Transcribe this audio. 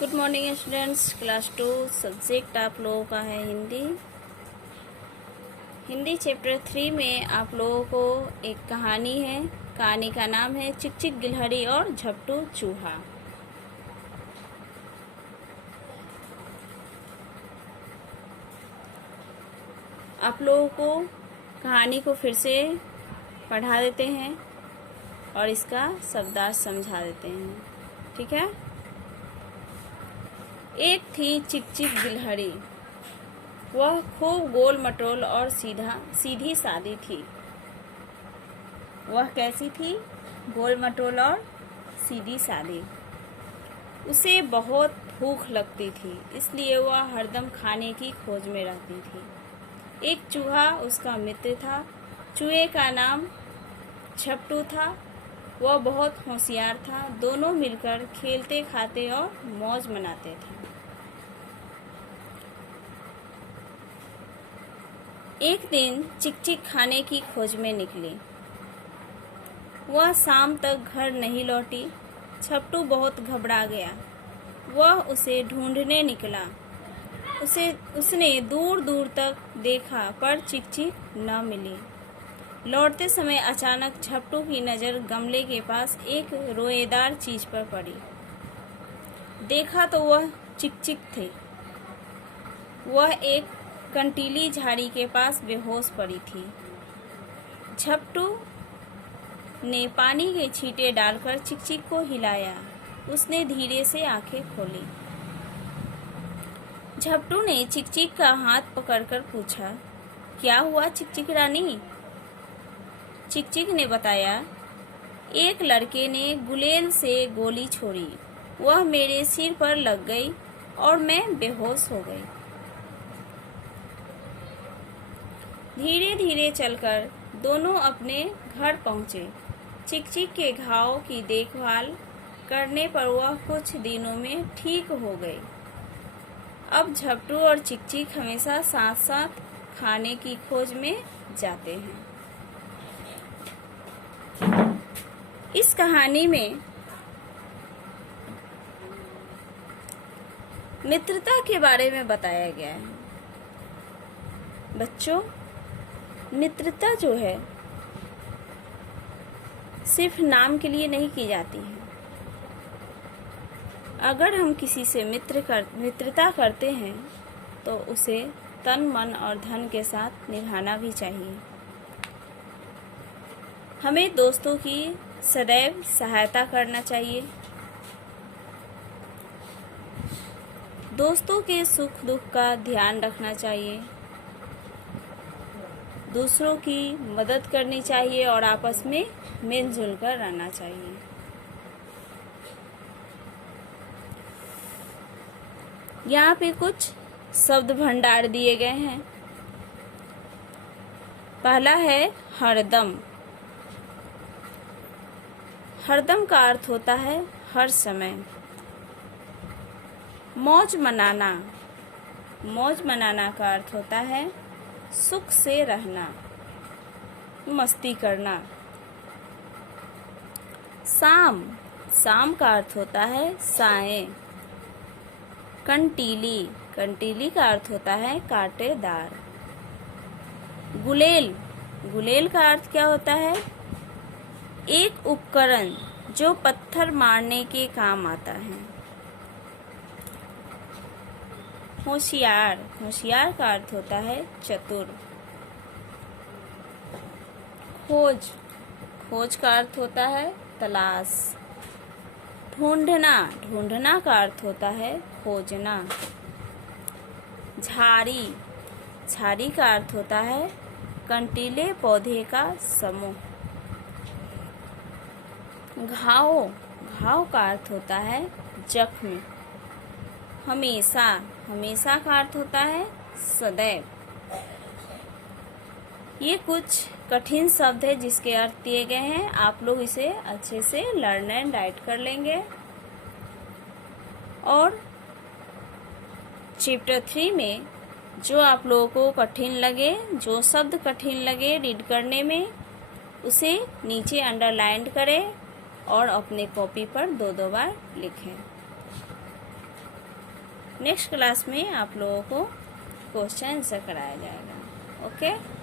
Good morning students. Class 2 subject आप लोगों का है हिंदी। हिंदी चैप्टर 3 में आप लोगों को एक कहानी है। कहानी का नाम है चिक चिक गिलहरी और झपटू चूहा। आप लोगों को कहानी को फिर से पढ़ा देते हैं और इसका शब्दार्थ समझा देते हैं, ठीक है। एक थी चिक चिक गिलहरी। वह खूब गोल मटोल और सीधी सादी थी। वह कैसी थी? गोल मटोल और सीधी सादी। उसे बहुत भूख लगती थी, इसलिए वह हरदम खाने की खोज में रहती थी। एक चूहा उसका मित्र था। चूहे का नाम झपटू था। वह बहुत होशियार था। दोनों मिलकर खेलते, खाते और मौज मनाते थे। एक दिन चिक चिक खाने की खोज में निकली। वह शाम तक घर नहीं लौटी। झपटू बहुत घबरा गया। वह उसे ढूंढने निकला। उसने दूर दूर तक देखा, पर चिक चिक न मिली। लौटते समय अचानक झपटू की नज़र गमले के पास एक रोएदार चीज पर पड़ी। देखा तो वह चिक चिक थे। वह एक कंटीली झाड़ी के पास बेहोश पड़ी थी। झपटू ने पानी के छींटे डालकर चिक चिक को हिलाया। उसने धीरे से आंखें खोली। झपटू ने चिक चिक का हाथ पकड़कर पूछा, क्या हुआ चिक चिक रानी? चिक चिक ने बताया, एक लड़के ने गुलेल से गोली छोड़ी। वह मेरे सिर पर लग गई और मैं बेहोश हो गई। धीरे धीरे चलकर दोनों अपने घर पहुंचे। चिक चिक के घाव की देखभाल करने पर वह कुछ दिनों में ठीक हो गई। अब झपटू और चिक चिक हमेशा साथ साथ खाने की खोज में जाते हैं। इस कहानी में मित्रता के बारे में बताया गया है। बच्चों, मित्रता जो है सिर्फ नाम के लिए नहीं की जाती है। अगर हम किसी से मित्रता करते हैं तो उसे तन मन और धन के साथ निभाना भी चाहिए। हमें दोस्तों की सदैव सहायता करना चाहिए। दोस्तों के सुख दुख का ध्यान रखना चाहिए। दूसरों की मदद करनी चाहिए और आपस में मिलजुल कर रहना चाहिए। यहाँ पे कुछ शब्द भंडार दिए गए हैं। पहला है हरदम। हरदम का अर्थ होता है हर समय। मौज मनाना। मौज मनाना का अर्थ होता है सुख से रहना, मस्ती करना। शाम। शाम का अर्थ होता है साएं। कंटीली। कंटीली का अर्थ होता है कांटेदार। गुलेल। गुलेल का अर्थ क्या होता है? एक उपकरण जो पत्थर मारने के काम आता है। होशियार। होशियार का अर्थ होता है चतुर। खोज। खोज का अर्थ होता है तलाश। ढूंढना। ढूंढना का अर्थ होता है खोजना। झाड़ी। झाड़ी का अर्थ होता है कंटीले पौधे का समूह। घाव। घाव का अर्थ होता है जख्म। हमेशा। हमेशा का अर्थ होता है सदैव। ये कुछ कठिन शब्द है जिसके अर्थ दिए गए हैं। आप लोग इसे अच्छे से लर्न एंड राइट कर लेंगे। और चैप्टर 3 में जो आप लोगों को कठिन लगे, जो शब्द कठिन लगे रीड करने में, उसे नीचे अंडरलाइन करें और अपने कॉपी पर 2-2 बार लिखें। नेक्स्ट क्लास में आप लोगों को क्वेश्चन आंसर कराया जाएगा। ओके।